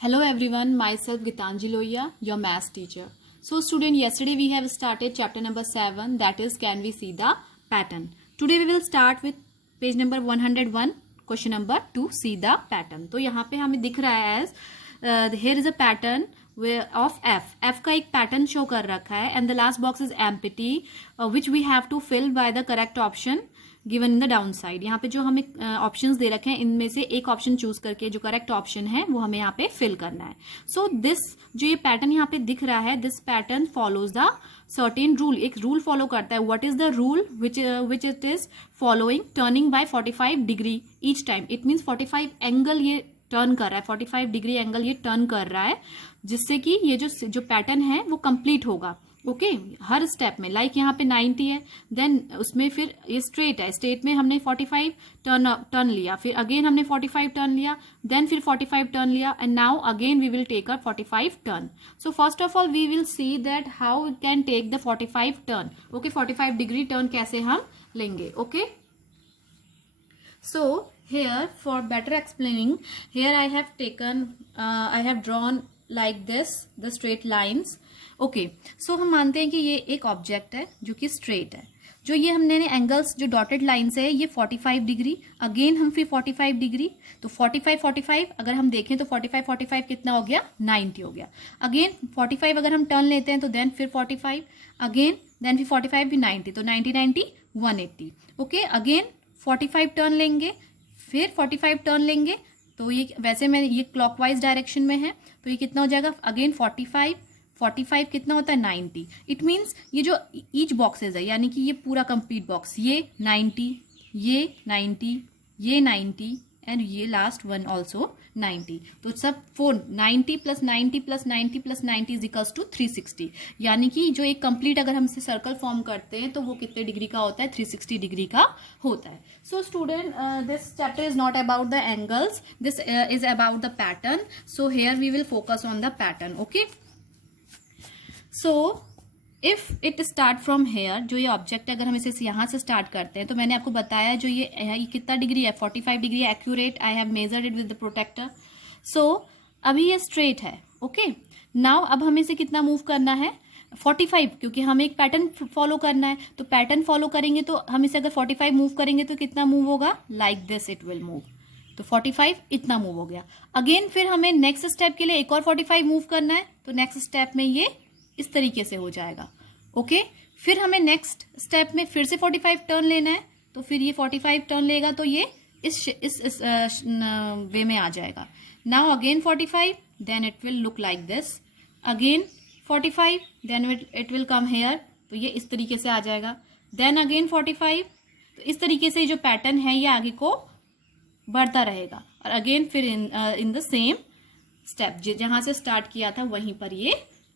Hello everyone, myself Gitanjali Lohia, your maths teacher. So student, yesterday we have started chapter number 7, that is can we see the pattern. Today we will start with page number 101, question number 2, see the pattern. तो यहाँ पे हमें दिख रहा है as here is a pattern of f का एक pattern show कर रखा है and the last box is empty which we have to fill by the correct option given in the down side. यहाँ पे जो हमें ऑप्शंस दे रखे हैं इनमें से एक ऑप्शन चूज करके जो करेक्ट ऑप्शन है वो हमें यहाँ पे फिल करना है. सो दिस जो ये पैटर्न यहाँ पे दिख रहा है, this pattern follows the certain rule. एक रूल फॉलो करता है. What is the rule which it is following? Turning by 45 degree each time. It means 45 angle ये टर्न कर रहा है, 45 डिग्री एंगल ये टर्न कर रहा है, जिससे कि ये जो पैटर्न है वो कंप्लीट होगा. ओके हर स्टेप में. लाइक यहाँ पे 90 है, देन उसमें फिर ये स्ट्रेट है, स्ट्रेट में हमने 45 टर्न लिया, फिर अगेन हमने 45 टर्न लिया, देन फिर 45 टर्न लिया, and now again we will take a 45 turn. So first of all we will see that how we can take the 45 turn. Okay 45 degree turn कैसे हम लेंगे. Okay so here for better explaining, here I have taken I have drawn like this the straight lines. Okay so हम मानते हैं कि ये एक object है जो कि स्ट्रेट है. जो ये हमने एंगल्स जो डॉटेड लाइन से है ये 45 डिग्री, अगेन हम फिर 45 डिग्री, तो 45 अगर हम देखें तो 45 कितना हो गया? 90 हो गया. अगेन 45 अगर हम टर्न लेते हैं तो देन फिर 45 अगेन, देन फिर 45 भी 90, तो 90 180. ओके अगेन 45 टर्न लेंगे, फिर 45 टर्न लेंगे, तो ये वैसे में ये क्लॉकवाइज डायरेक्शन में है तो ये कितना हो जाएगा? अगेन 45 कितना होता है? 90. इट मीन्स ये जो ईच बॉक्सेज है यानी कि ये पूरा कंप्लीट बॉक्स, ये 90, ये 90, ये 90 एंड ये लास्ट वन ऑल्सो 90. तो सब 90 plus 90 plus 90 plus 90 is equals to 360. यानी कि जो एक कंप्लीट अगर हम इसे सर्कल फॉर्म करते हैं तो वो कितने डिग्री का होता है? 360 डिग्री का होता है. So student this chapter is not about the angles, this is about the pattern. So here we will focus on the pattern. Okay so if it start from here, जो ये object है अगर हम इसे यहाँ से स्टार्ट करते हैं तो मैंने आपको बताया जो ये कितना डिग्री है? 45 degree accurate. I have measured it with the protractor. So अभी ये स्ट्रेट है. ओके नाउ अब हमें इसे कितना मूव करना है? 45, क्योंकि हमें एक पैटर्न फॉलो करना है, तो पैटर्न फॉलो करेंगे तो हम इसे अगर 45 मूव करेंगे तो कितना मूव होगा? Like this it will move. तो 45 इतना मूव हो गया. अगेन फिर हमें नेक्स्ट स्टेप के लिए एक और 45 मूव करना है, तो नेक्स्ट स्टेप में ये इस तरीके से हो जाएगा. ओके फिर हमें नेक्स्ट स्टेप में फिर से 45 टर्न लेना है, तो फिर ये 45 टर्न लेगा तो ये इस वे में आ जाएगा. Now again 45, then it will look like this. Again 45, then it will come here, तो ये इस तरीके से आ जाएगा. देन अगेन 45, तो इस तरीके से जो पैटर्न है ये आगे को बढ़ता रहेगा. और अगेन फिर इन द सेम स्टेप जहां से स्टार्ट किया था वहीं पर ये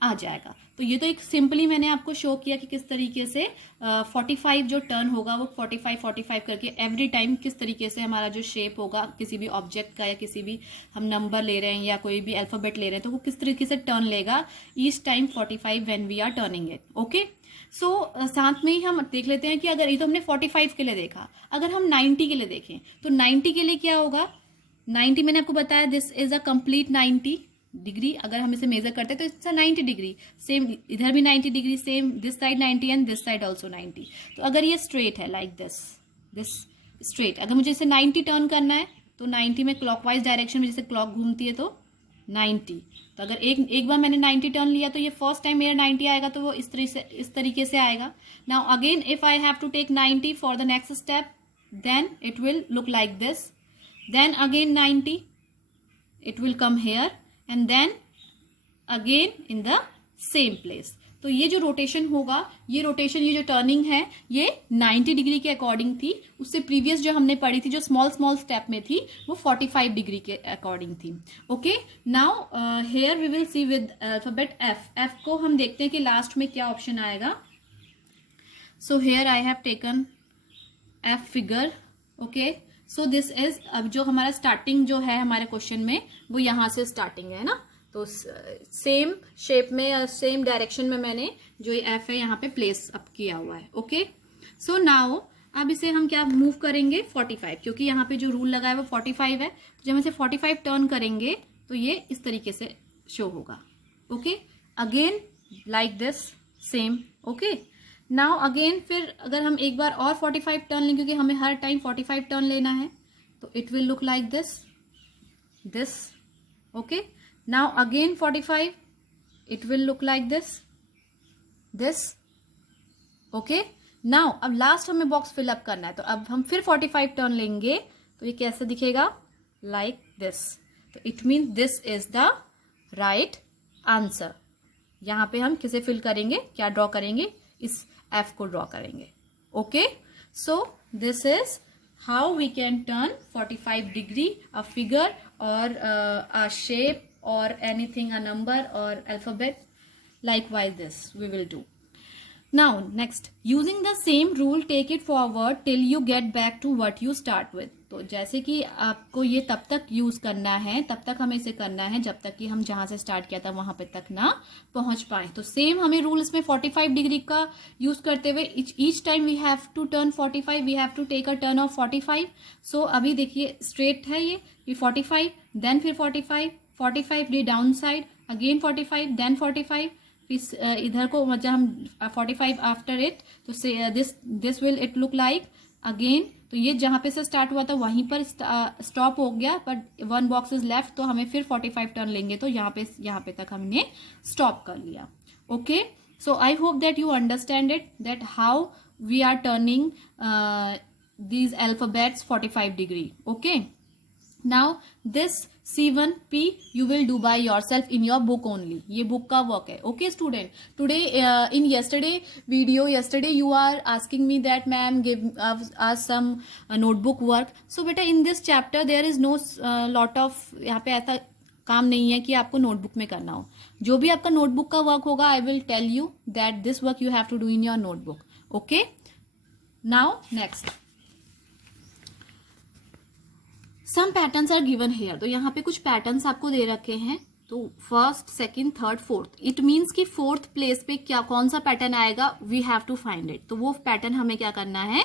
आ जाएगा. तो ये तो एक सिंपली मैंने आपको शो किया कि किस तरीके से 45 जो टर्न होगा वो 45 करके एवरी टाइम किस तरीके से हमारा जो शेप होगा किसी भी ऑब्जेक्ट का, या किसी भी हम नंबर ले रहे हैं या कोई भी अल्फाबेट ले रहे हैं तो वो किस तरीके से टर्न लेगा each time 45 when we are turning it. Okay so साथ में ही हम देख लेते हैं कि अगर ये तो हमने 45 के लिए देखा, अगर हम 90 के लिए देखें तो 90 के लिए क्या होगा? 90 मैंने आपको बताया this is a complete 90 degree. अगर हम इसे मेजर करते हैं तो इट्स 90 डिग्री. सेम इधर भी 90 degree, same this side 90 and this side also 90. तो अगर ये स्ट्रेट है लाइक दिस स्ट्रेट, अगर मुझे इसे 90 टर्न करना है तो 90 में क्लॉकवाइज डायरेक्शन में जैसे क्लॉक घूमती है तो 90. तो अगर एक बार मैंने 90 टर्न लिया तो ये फर्स्ट टाइम मेरा 90 आएगा तो वो इस तरीके से आएगा. Now again if I have to take 90 for the next step, then it will look like this. Then again 90, it will come here and then again in the same place. तो ये जो रोटेशन होगा, ये rotation, ये जो turning है ये 90 degree के अकॉर्डिंग थी. उससे प्रीवियस जो हमने पढ़ी थी जो स्मॉल स्टेप में थी वो 45 डिग्री के अकॉर्डिंग थी. Okay now here we will see with alphabet F को हम देखते हैं कि लास्ट में क्या ऑप्शन आएगा. So here I have taken F figure. Okay so this is, अब जो हमारा स्टार्टिंग जो है हमारे क्वेश्चन में वो यहाँ से स्टार्टिंग है ना, तो सेम शेप में सेम डायरेक्शन में मैंने जो ये एफ है यहाँ पे प्लेस अप किया हुआ है. ओके सो नाउ अब इसे हम क्या मूव करेंगे? 45, क्योंकि यहाँ पे जो रूल लगा है वो 45 है. जब हम इसे 45 टर्न करेंगे तो ये इस तरीके से शो होगा. Okay, again like this same. Okay, now again फिर अगर हम एक बार और 45 टर्न लें, क्योंकि हमें हर टाइम 45 टर्न लेना है, तो it will look like this. Okay, now again 45, it will look like this. Okay, now अब लास्ट हमें बॉक्स फिलअप करना है, तो अब हम फिर 45 टर्न लेंगे, तो ये कैसे दिखेगा? Like this. तो it means this is the right answer. यहां पे हम किसे फिल करेंगे, क्या ड्रॉ करेंगे? इस एफ को ड्रॉ करेंगे. Okay, so this is how we can turn 45 degree a figure और अ शेप और एनीथिंग, अ नंबर और alphabet. Likewise this we will do. Now next, using the same rule take it forward till you get back to what you start with. तो जैसे कि आपको ये तब तक यूज करना है, तब तक हमें इसे करना है जब तक कि हम जहां से स्टार्ट किया था वहां पे तक ना पहुंच पाए. तो सेम हमें रूल इसमें 45 डिग्री का यूज करते हुए each time we have to turn 45, we have to take a turn of 45. सो अभी देखिए स्ट्रेट है ये 45, देन फिर 45, 45 D down side, again 45, then 45, इधर को मतलब हम 45 आफ्टर इट, तो this will it look like again. तो ये जहां पे से स्टार्ट हुआ था वहीं पर स्टॉप हो गया, बट 1 बॉक्स इज लेफ्ट, तो हमें फिर 45 टर्न लेंगे, तो यहाँ पे तक हमने स्टॉप कर लिया. Okay, so I hope that you understand it, that how we are turning these alphabets 45 degree. Okay, now this C1P you will do by yourself in your book only. ये book का work है. Okay student, today in yesterday you are asking me that ma'am give us some notebook work. So beta in this chapter there is no lot of, यहाँ पे ऐसा काम नहीं है कि आपको नोटबुक में करना हो. जो भी आपका नोटबुक का वर्क होगा I will tell you that this work you have to do in your notebook. Okay, now next, some patterns are given here. तो यहाँ पे कुछ पैटर्न्स आपको दे रखे हैं. तो first, second, third, fourth, it means कि फोर्थ प्लेस पे क्या कौन सा पैटर्न आएगा, we have to find it. तो वो पैटर्न हमें क्या करना है,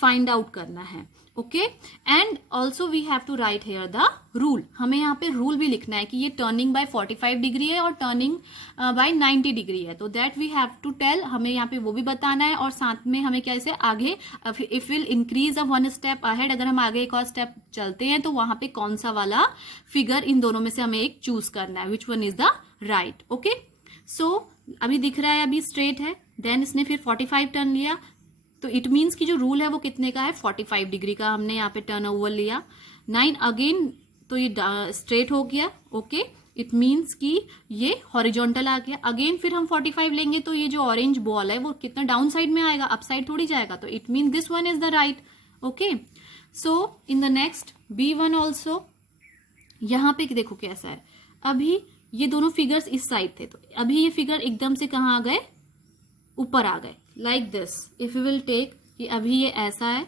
फाइंड आउट करना है. Okay, and also we have to write here the rule. हमें यहाँ पे रूल भी लिखना है कि ये टर्निंग बाय 45 डिग्री है और टर्निंग बाय 90 डिग्री है. तो that we have to tell, हमें यहाँ पे वो भी बताना है. और साथ में हमें क्या इसे आगे, if will increase a 1 step ahead, अगर हम आगे एक और स्टेप चलते हैं तो वहां पे कौन सा वाला फिगर इन दोनों में से हमें एक चूज करना है, which one is the right. Okay, so अभी दिख रहा है, अभी स्ट्रेट है, देन इसने फिर 45 टर्न लिया, तो इट मीन्स कि जो रूल है वो कितने का है, 45 डिग्री का हमने यहाँ पे टर्न ओवर लिया. 9 अगेन, तो ये स्ट्रेट हो गया. ओके, इट मीन्स कि ये हॉरिजॉन्टल आ गया. अगेन फिर हम 45 लेंगे, तो ये जो ऑरेंज बॉल है वो कितना डाउन साइड में आएगा, अप साइड थोड़ी जाएगा. तो it means this one is the right. Okay, so in the next B1 also, यहाँ पे देखो कैसा है. अभी ये दोनों फिगर्स इस साइड थे, तो अभी ये फिगर एकदम से कहाँ आ गए, ऊपर आ गए, like this. If you will take, कि अभी ये ऐसा है,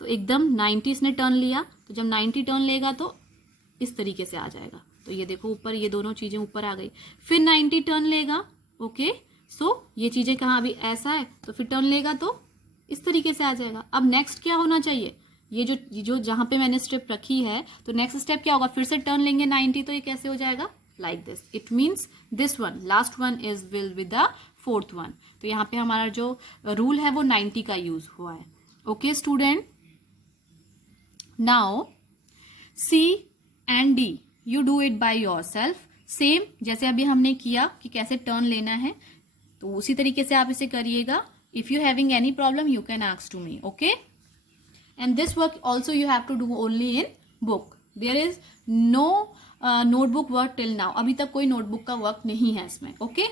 तो एकदम 90 इसने टर्न लिया, तो जब 90 टर्न लेगा तो इस तरीके से आ जाएगा. तो ये देखो ऊपर, ये दोनों चीजें ऊपर आ गई. फिर 90 टर्न लेगा. ओके, सो ये चीजें कहाँ, अभी ऐसा है, तो फिर टर्न लेगा तो इस तरीके से आ जाएगा. अब नेक्स्ट क्या होना चाहिए, ये जो जहां पे मैंने स्टेप रखी है, तो नेक्स्ट स्टेप क्या होगा, फिर से टर्न लेंगे 90, तो ये कैसे हो जाएगा, like this. It means this one, last one is will with the fourth one. तो यहाँ पे हमारा जो रूल है वो 90 का यूज हुआ है. Okay student, now C and D you do it by your self. Same जैसे अभी हमने किया कि कैसे टर्न लेना है, तो उसी तरीके से आप इसे करिएगा. If you having any problem you can ask to me. Okay, and this work also you have to do only in book. There is no notebook work till now. अभी तक कोई notebook का work नहीं है इसमें. Okay,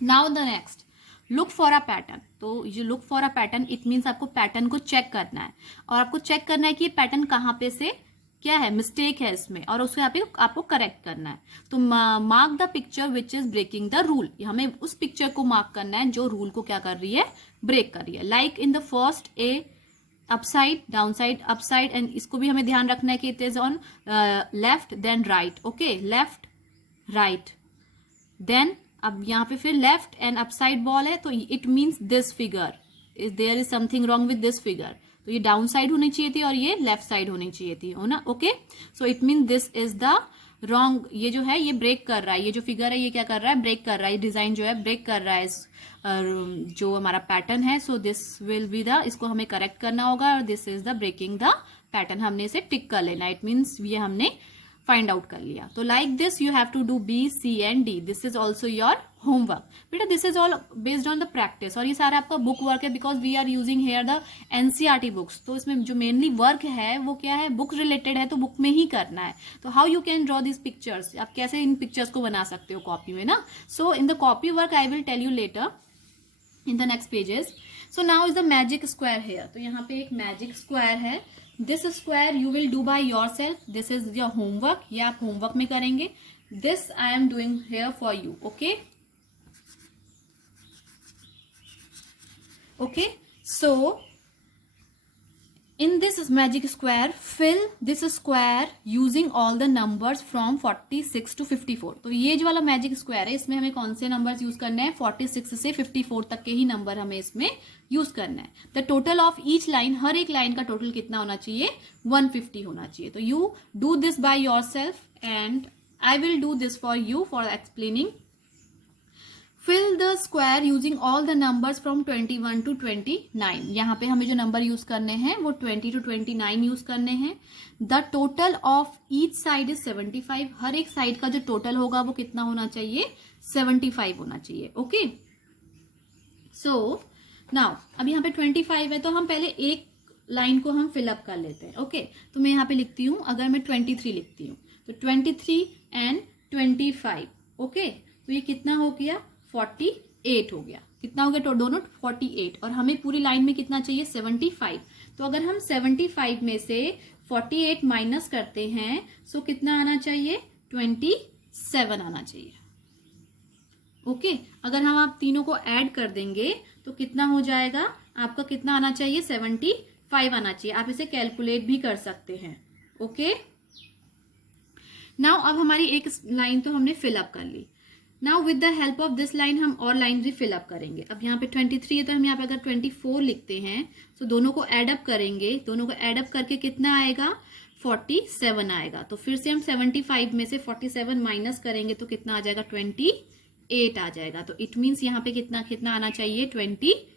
now the next, look for a pattern. तो ये look for a pattern, it means आपको pattern को check करना है, और आपको check करना है कि ये pattern कहाँ पे से क्या है, मिस्टेक है इसमें, और उसको यहाँ पे आपको करेक्ट करना है. तो mark the picture which is breaking the rule. हमें उस पिक्चर को मार्क करना है जो रूल को क्या कर रही है, ब्रेक कर रही है. Like in the first A, upside, downside, upside, and इसको भी हमें ध्यान रखना है कि it is on left then right. Okay, left right, then अब यहाँ पे फिर लेफ्ट एंड अपसाइड बॉल है, तो it means this figure is there is something wrong with this figure. तो ये डाउन साइड होनी चाहिए थी और ये लेफ्ट साइड होनी चाहिए थी, हो ना. Okay, so it mean this is the wrong, ये जो है ये ब्रेक कर रहा है, ये जो फिगर है ये क्या कर रहा है, ब्रेक कर रहा है, ये डिजाइन जो है ब्रेक कर रहा है जो हमारा पैटर्न है. So this will be the, इसको हमें करेक्ट करना होगा और this is the breaking the pattern. हमने इसे टिक कर लेना. इट मीन्स ये हमने फाइंड आउट कर लिया. तो like this you have to do B, C and D. This is also your homework. बेटा this is all based on the practice और ये सारा आपका बुक वर्क है because we are using here the NCERT books. तो इसमें जो mainly work है वो क्या है, बुक रिलेटेड है, तो बुक में ही करना है. तो how you can draw this pictures, आप कैसे इन पिक्चर्स को बना सकते हो कॉपी में ना. So in the copy work I will tell you later in the next pages. So now is the magic square here. तो यहाँ पे एक magic square है. This square you will do by yourself. This is your homework. ये आप homework में करेंगे. This I am doing here for you. Okay? Okay. So in this magic square, fill this square using all the numbers from 46 to 54. तो ये जो वाला magic square है इसमें हमें कौन से नंबर्स यूज करने हैं, 46 से 54 तक के ही नंबर हमें इसमें यूज करना है. The total of each line, हर एक लाइन का टोटल कितना होना चाहिए, 150 होना चाहिए. तो you do this by your self and I will do this for you for explaining. Fill the square using all the numbers from 21 to 29. यहाँ पे हमें जो नंबर यूज करने हैं वो 20 to 29 यूज करने हैं. The total of each side is 75. हर एक साइड का जो टोटल होगा वो कितना होना चाहिए, 75 होना चाहिए. ओके. सो नाउ अब यहाँ पे 25 है तो हम पहले एक लाइन को हम फिलअप कर लेते हैं. ओके. तो मैं यहाँ पे लिखती हूँ, अगर मैं 23 लिखती हूँ तो 23 एंड 25. ओके. तो ये कितना हो गया, 48 हो गया. कितना हो गया दोनों, 48. और हमें पूरी लाइन में कितना चाहिए, 75. तो अगर हम 75 में से 48 माइनस करते हैं सो कितना आना चाहिए, 27 आना चाहिए. ओके. अगर हम आप तीनों को ऐड कर देंगे तो कितना हो जाएगा, आपका कितना आना चाहिए, 75 आना चाहिए. आप इसे कैलकुलेट भी कर सकते हैं. ओके. नाउ अब हमारी एक लाइन तो हमने फिलअप कर ली. Now with the help of this line हम और लाइन भी फिलअप करेंगे. अब यहाँ पे 23 है तो हम यहाँ पे अगर 24 लिखते हैं तो दोनों को एडअप करेंगे. दोनों को एडअप करके कितना आएगा, 47 आएगा. तो फिर से हम 75 में से 47 माइनस करेंगे तो कितना आ जाएगा, 28 आ जाएगा. तो इट मीन्स यहाँ पे कितना कितना आना चाहिए, 28.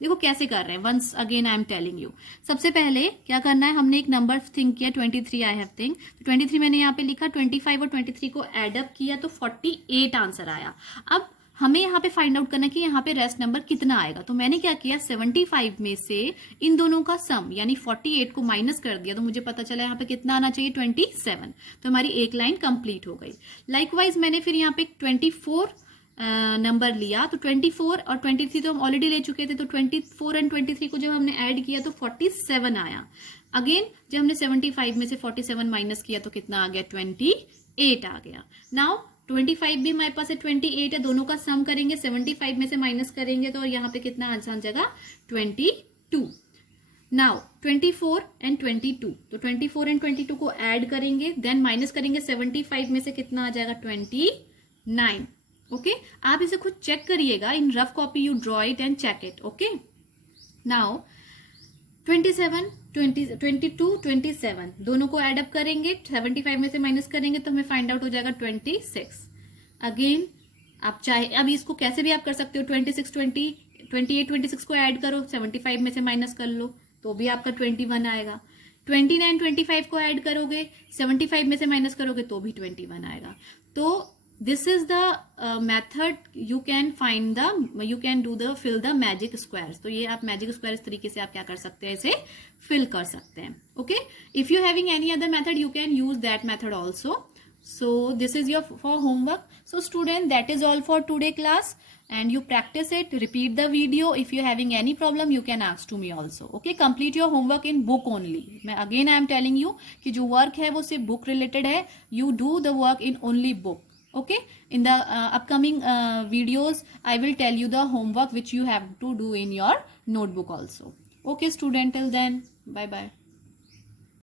देखो कैसे कर रहे हैं, once again I am telling you. सबसे पहले क्या करना है, हमने एक नंबर थिंक किया, 23 आई हैव थिंक. तो 23 मैंने यहाँ पे लिखा, 25 और 23 को एडअप किया तो 48 आंसर आया. अब हमें यहाँ पे फाइंड आउट करना है कि यहाँ पे रेस्ट नंबर कितना आएगा. तो मैंने क्या किया, 75 में से इन दोनों का सम यानी 48 को माइनस कर दिया तो मुझे पता चला यहाँ पे कितना आना चाहिए, 27. तो हमारी एक लाइन कंप्लीट हो गई. लाइकवाइज मैंने फिर यहाँ पे 24 नंबर लिया तो 24 और 23 तो हम ऑलरेडी ले चुके थे. तो 24 एंड 23 को जब हमने ऐड किया तो 47 आया. अगेन जब हमने 75 में से 47 माइनस किया तो कितना आ गया, 28 आ गया. नाउ 25 भी हमारे पास है, 28 है. दोनों का सम करेंगे, 75 में से माइनस करेंगे तो यहाँ पे कितना आसान जगह, 22. Now 24 and 22. तो 24 एंड 22 को ऐड करेंगे, देन माइनस करेंगे, 75 में से कितना आ जाएगा, 29. ओके. आप इसे खुद चेक करिएगा. In rough copy you draw it and check it. Okay. Now 27, 22, 27 दोनों को एड अप करेंगे, 75 में से माइनस करेंगे तो हमें फाइंड आउट हो जाएगा 26. अगेन आप चाहे अब इसको कैसे भी आप कर सकते हो, 26, 20, 28, 26 को ऐड करो, 75 में से माइनस कर लो तो भी आपका 21 आएगा. 29, 25 को ऐड करोगे, 75 में से माइनस करोगे तो भी 21 आएगा. तो this is the method you can find the, you can do the fill the magic squares. तो ये आप magic square इस तरीके से आप क्या कर सकते हैं, इसे fill कर सकते हैं. Okay. If you having any other method you can use that method also. So this is your for homework. So student, that is all for today class and you practice it, repeat the video. If you having any problem you can ask to me also. Okay. Complete your homework in book only. मैं again I am telling you कि जो work है वो सिर्फ book related है. You do the work in only book. Okay. In the upcoming videos I will tell you the homework which you have to do in your notebook also. Okay student, till then bye bye.